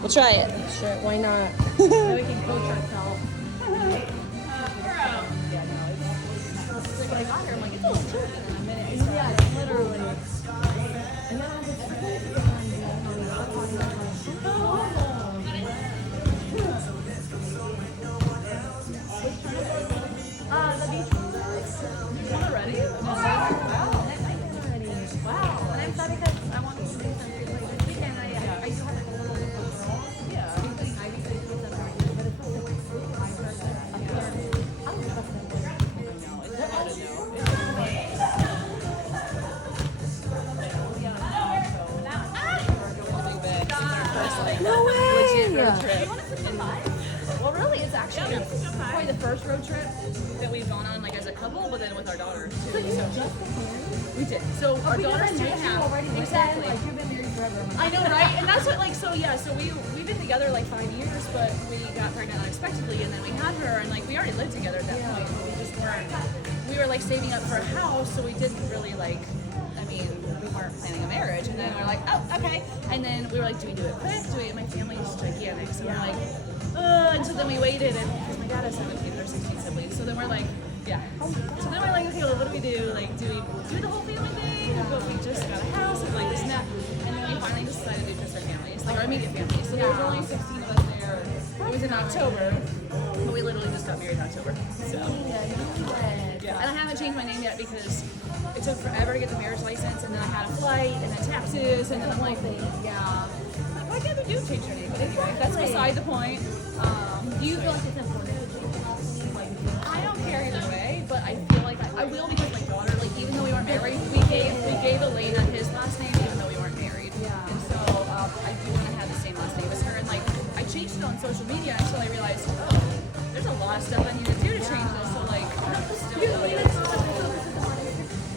We'll try it. Sure, why not? Then we can coach ourselves. When I got here, I'm like, it's a little chilly. And then a minute, it's Yeah, literally. the beach already? Wow. And I'm excited because I want to do something like this weekend. I do have like a little bit of girls. Yeah. I usually do them right now, but it's like my person. I don't trust them. No way! Well, really, it's actually probably the first road trip that we've gone on, like as a couple, but then with our daughters too. So you just the hand? We did. So our daughter's 2.5. Exactly. Like you've been married forever. I know, right? And that's what, like, so yeah. So we've been together like 5 years, but we got pregnant unexpectedly, and then we had her, and like we already lived together at that point. But we just weren't. We were like saving up for a house, so we didn't really like. I mean, we weren't planning a marriage, and then we were like, oh, okay. And then we were like, do we do it quick? Do we? My family's gigantic, so we're like, and so then we waited, and because my dad has 17 or 16 siblings, so then we're like, yeah. So then we're like, okay, well, what do we do? Like, do we do the whole family thing? But we just got a house, and like this and that, and then we finally decided to do just our families, like our immediate families. So there was only 16 of us there. It was in October, but we literally just got married in October. So. Yeah, and I haven't changed my name yet because it took forever to get the marriage license, and then I had a flight, and then taxes, and then I'm like, yeah. Like, why can't we do change your name? But anyway, that's beside the point. Do you feel like it's important? I don't care either way, but I feel like I will because my daughter, like, even though we weren't married, we gave Elena his last name even though we weren't married. Yeah. And so I do want to have the same last name as her, and like I changed it on social media until I realized, oh, there's a lot of stuff I need to do to change this. So like,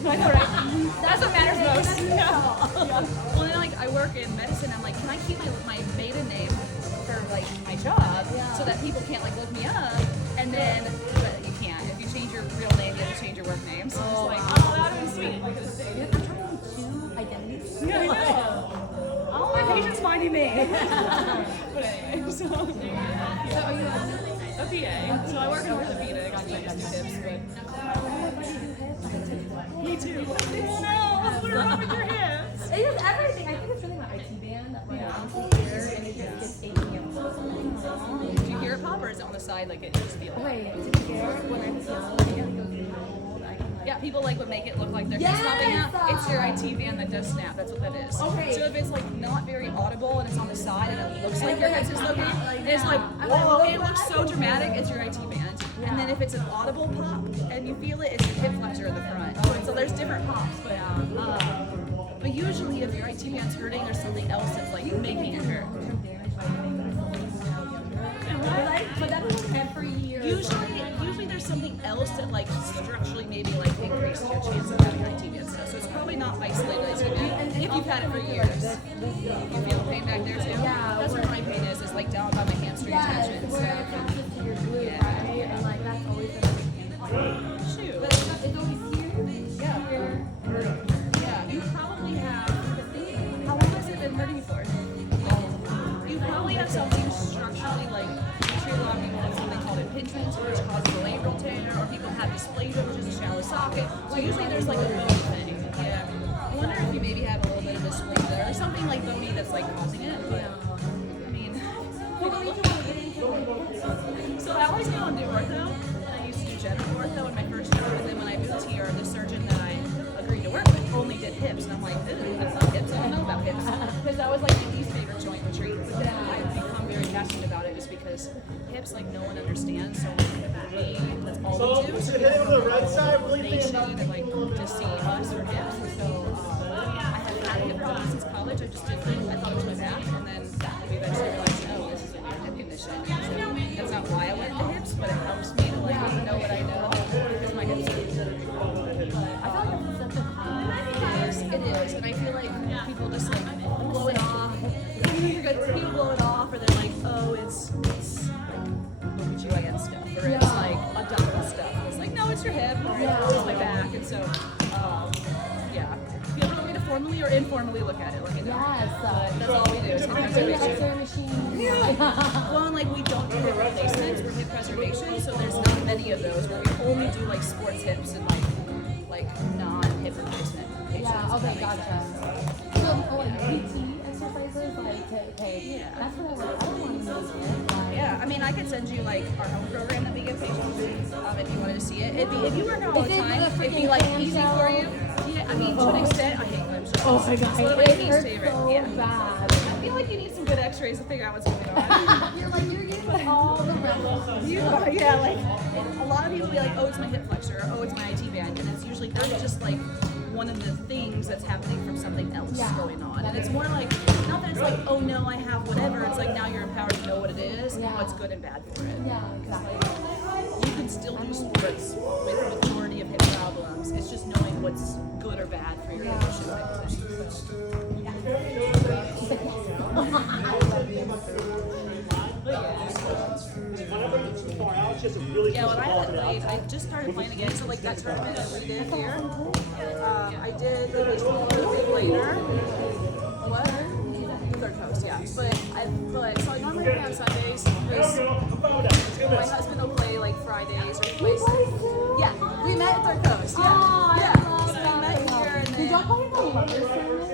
I know, right? That's what matters most. Yeah. Well, then, like, I work in medicine. I'm like, can I keep my maiden name for like my job so that people can't like look me up? And then, but you can't. If you change your real name, you have to change your work name. So it's like, oh, that would be sweet. Like, I'm trying to do two identities. yeah, I know. All my patients finding me. But anyway, so are you a PA. So I work in orthopedics. I just do hips, but me too. Oh no, what's wrong with your hips? It is everything. I think it's really my IT band that my ankle here and it just gets aching and Do you hear it pop or is it on the side like it just feels? Wait, to be fair, when I'm young, I get really old. I can like. Yeah, people like would make it look like they're just popping out. It's your IT band that does snap. That's what that is. Okay. So if it's like not very audible and it's on the side and it looks like your head's dislocated, and it's like, whoa, it looks so dramatic, it's your IT band. And then if it's an audible pop and you feel it, it's your hip flexor in the front. So there's different pops, but usually if your IT band's hurting, there's something else that's like making it hurt. But that's like every year. Usually there's something else that like structurally maybe like increases your chance of having IT band stuff. So it's probably not isolated IT band if you've had it for years. You feel the pain back there too? Yeah. That's where my pain is like down by my hamstring tension. Where it attaches to your glute, right? And like that's always been a big pain. Shoot. But it's always here. Yeah. Here. Yeah. You probably have. How long has it been hurting you for? You probably have something structurally like. A lot of people have something called impingement, which causes a labral tear, or people have dysplasia, which is a shallow socket. So usually there's like a bony thing. Yeah. I wonder if you maybe have a little bit of dysplasia or something like bony that's like causing it. But I mean, so I always go and do ortho. I used to do general ortho in my first job, and then when I moved here, the surgeon that I agreed to work with only did hips, and I'm like, that's not hips. I don't know about hips because that was like my least favorite joint to treat. But then I've become very passionate about it just because hips, like, no one understands. So we, that's all we do. So hit on the right side, really they should either like to see us for hips. And so I have had hip problems since college. I just didn't. I thought it was my back, and then we eventually realized, oh, this is a weird hip condition. So that's not why I went to hips, but it helps me to like know what I know because my hips. I feel like it's such a it is, and I feel like people just like blow it off. You're good. People blow it off, or they're like, oh, it's OBGYN stuff, or it's like abdominal stuff. It's like, no, it's your hip, or it's my back, and so, yeah. If you ever want me to formally or informally look at it, let me know. Yes. That's all we do. Is X-ray machine. Well, and like we don't do hip replacements, we're hip preservation, so there's not many of those where we only do like sports hips and like non-hip replacement patients. Yeah, okay, if that makes gotcha. sense. So, like, PT exercises, like, that's what I want to do. Yeah, I mean, I could send you like our home program that we give patients if you wanted to see it. It'd be if you work out all the Is it time, the it'd be freaking like clam easy shell? for you. Yeah, I mean, to an extent, I hate clam shells. Oh my god, It's one of my it least hurts favorite. so Yeah. bad. I feel like you need some good X-rays to figure out what's going on. You're getting all the remnants. Yeah, like a lot of people be like, oh, it's my hip flexor, or oh, it's my IT band, and it's usually that's just like one of the things that's happening from something else going on. And it's more like, not that it's like, oh no, I have whatever. It's like now you're empowered to know what it is and what's good and bad for it. Yeah, exactly. You can still do sports with the majority of hip problems. It's just knowing what's good or bad for your condition. Yeah, when I haven't played, I just started playing again. So like that tournament that we did here, I did the baseball a week later. What? Third Coast, yeah. But so I normally play on Sundays because my husband will play like Fridays or plays. Yeah, we met at Third Coast. Yeah, Oh, yeah. I love So we met here and Did then. y'all play the Lovers tournament?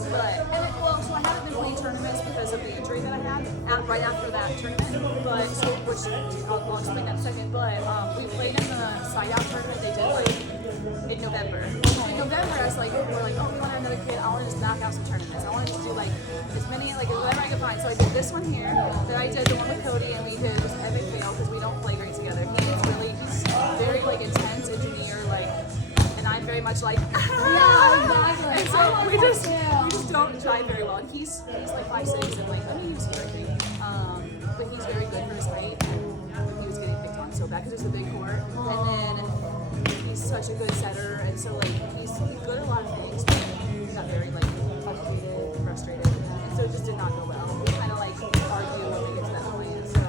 So I haven't been playing tournaments because of the injury that I had right after that tournament. But which I'll explain that in a second. But we played in the side out tournament they did like in November. In November, I was like, we're like, oh, we want another kid. I want to just knock out some tournaments. I wanted to do like as many like whatever I could find. So I did this one here. Then I did the one with Cody, and we did just epic fail because we don't play great together. He's very like intense engineer like. And I'm very much like, exactly. And so we just don't jive very well. And he's like 5'6" and like, I mean, he was very but he's very good for his height. And he was getting picked on so bad because it's a big court. And then he's such a good setter, and so like he's good at a lot of things. But he got very like frustrated, and so it just did not go well. We kind of like argue when we get to that point. And so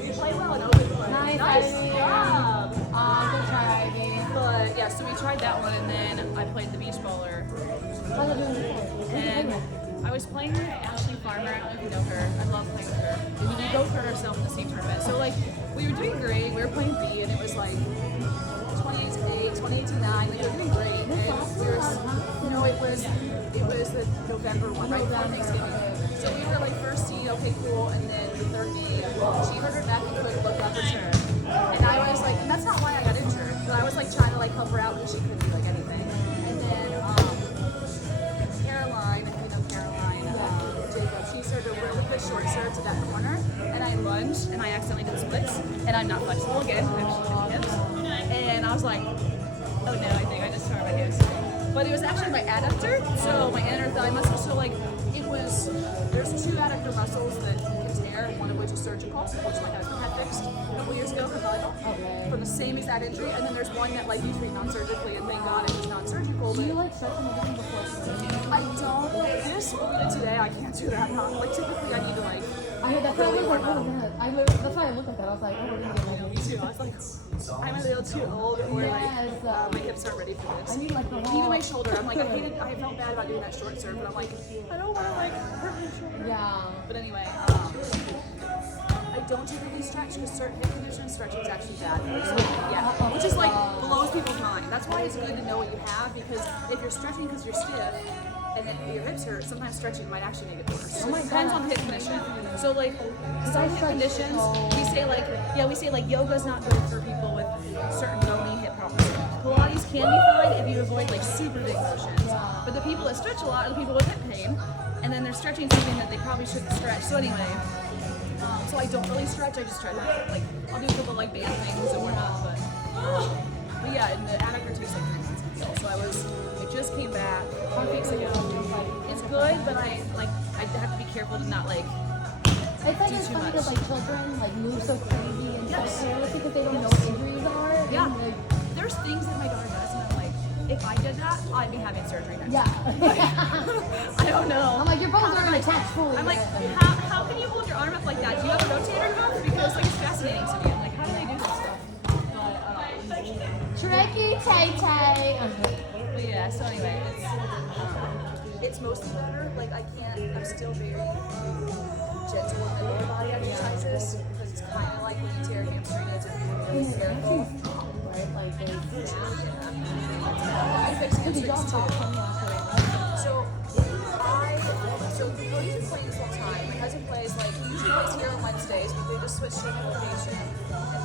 we play well in open play. Nice job. Good try, baby. But yeah, so we tried that one, and then I played the beach baller. And I was playing with Ashley Farmer. I don't know if you know her. I love playing with her. We both hurt ourselves in the same tournament. So like we were doing great. We were playing B, and it was like 28-8, 28-9. Like we were doing great. And we were, it was the November one, right before Thanksgiving. So we were like first seed, okay, cool, and then the third seed, she hurt her back and couldn't look up her turn. And I was like, and that's not why I got injured, but I was like trying to like help her out because she couldn't do like anything. And then Caroline, if you know Caroline, Jacob, she started a really good short serve to that corner, and I lunged and I accidentally did splits, and I'm not flexible again, I'm just doing hips. And I was like, oh no, I think I just tore my hips. But it was actually my adductor, so my inner thigh muscle. So like it was, there's two adductor muscles that can tear, one of which is surgical, which my husband had fixed a couple years ago from volleyball, from the same exact injury. And then there's one that like you treat non-surgically, and thank God it was non-surgical. Do you like stretch anything before sleep? I don't. This today I can't do that. Not like typically I need to like. I heard that. Really I was like, warm oh up. god. That's why I looked at that. I was like, oh, we're gonna get Me too. I was like, I'm a little too old, or like my hips aren't ready for I this. need like the whole. Even my shoulder, I'm like, I felt bad about doing that short serve, but I'm like, I don't want to like hurt my shoulder. Yeah. But anyway, I don't typically stretch because certain hip conditions stretching is actually bad. So, yeah, which is like blows people's mind. That's why it's good to know what you have, because if you're stretching because you're stiff and then your hips hurt, sometimes stretching might actually make it worse. So it depends on hip condition. So like some hip conditions, we say like yoga's not good for people with certain bony hip problems. Pilates can be fine if you avoid like super big motions. But the people that stretch a lot are the people with hip pain, and then they're stretching something that they probably shouldn't stretch. So anyway, so I don't really stretch. I just try to like I'll do a couple like band things and warm up. But yeah, and the adductor takes like 3 months to heal. So I just came back 4 weeks ago. It's good, but I have to be careful to not like. It's like it's funny because like children like move so crazy and so careless because they don't know what injuries are. Yeah. And, like, there's things that my daughter does, and I'm like, if I did that, I'd be having surgery next yeah. I don't know. I'm like, your bones are gonna attach fully. I'm like, how can you hold your arm up like that? Do you have a rotator cuff? Because like it's fascinating to me. I'm like, how do they do this stuff? Tricky Tay-Tay. But yeah, so anyway, it's mostly better. Like I'm still very gentle this because it's kind of like when you tear a hamstring, you have to be really careful. Right? Like they snap. I fix Because you hamstrings don't too. stop playing after that. So Cody's been playing this whole time. My cousin plays he usually plays here on Wednesdays, but they just switched to a new location. And